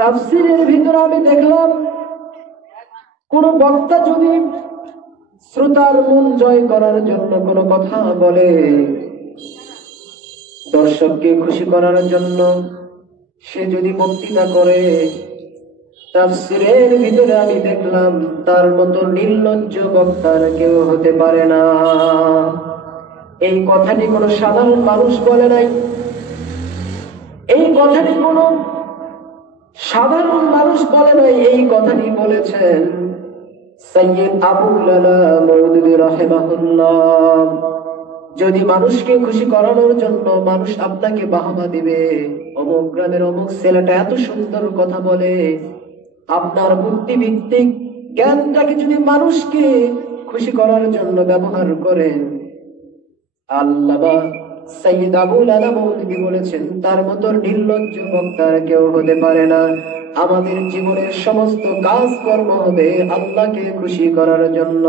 তাফসীরের ভিতরে আমি দেখলাম কোন বক্তা যদি শ্রোতার মন জয় করার জন্য কোনো কথা বলে, দর্শককে খুশি করার জন্য সে যদি বক্তৃতা করে, তাফসীরের ভিতরে আমি দেখলাম তার মতো নির্লজ্জ বক্তা কেউ হতে পারে না। এই কথাটি কোনো সাধারণ মানুষ বলে নাই, এই কথাটি কোনো সাধারণ মানুষ বলে নাই, এই কথাটি বলেছেন সাইয়্যিদ আবুল আলা মওদুদী রাহিমাহুল্লাহ। যদি মানুষকে খুশি করানোর জন্য মানুষ আপনাকে বাহবা দিবে, অমুক গ্রামের অমুক ছেলেটা এত সুন্দর কথা বলে, আপনার বুদ্ধিভিত্তিক জ্ঞানটাকে যদি মানুষকে খুশি করার জন্য ব্যবহার করেন, আল্লামা সাইয়্যিদ আবুল আলা মওদুদী বলেছেন তার মতো নির্লজ্জ বক্তা কেউ হতে পারে না। আমাদের জীবনের সমস্ত কাজকর্ম হবে আল্লাহকে খুশি করার জন্য।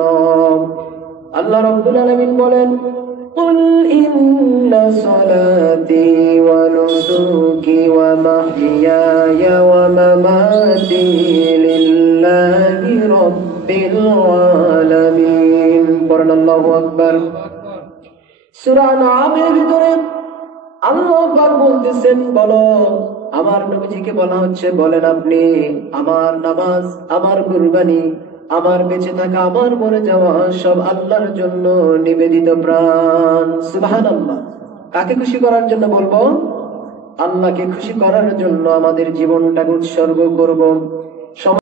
আল্লাহ রাব্বুল আলামিন বলেন, কুল ইন্না সালাতি ওয়া নুসুকি ওয়া মাহইয়ায়া ওয়া মামাতি লিল্লাহি রাব্বিল আলামিন। পড়েন আল্লাহু আকবার। সূরা আনআমের ভিতরে আল্লাহ পাক বলতেছেন, বলো আমার নবীজিকে বলা হচ্ছে, বলেন আপনি আমার নামাজ, আমার কুরবানি, আমার বেঁচে থাকা, আমার মরে যাওয়া সব আল্লাহর জন্য নিবেদিত প্রাণ। সুবহানাল্লাহ। কাকে খুশি করার জন্য বলবো? আল্লাহকে খুশি করার জন্য আমাদের জীবনটাকে উৎসর্গ করব।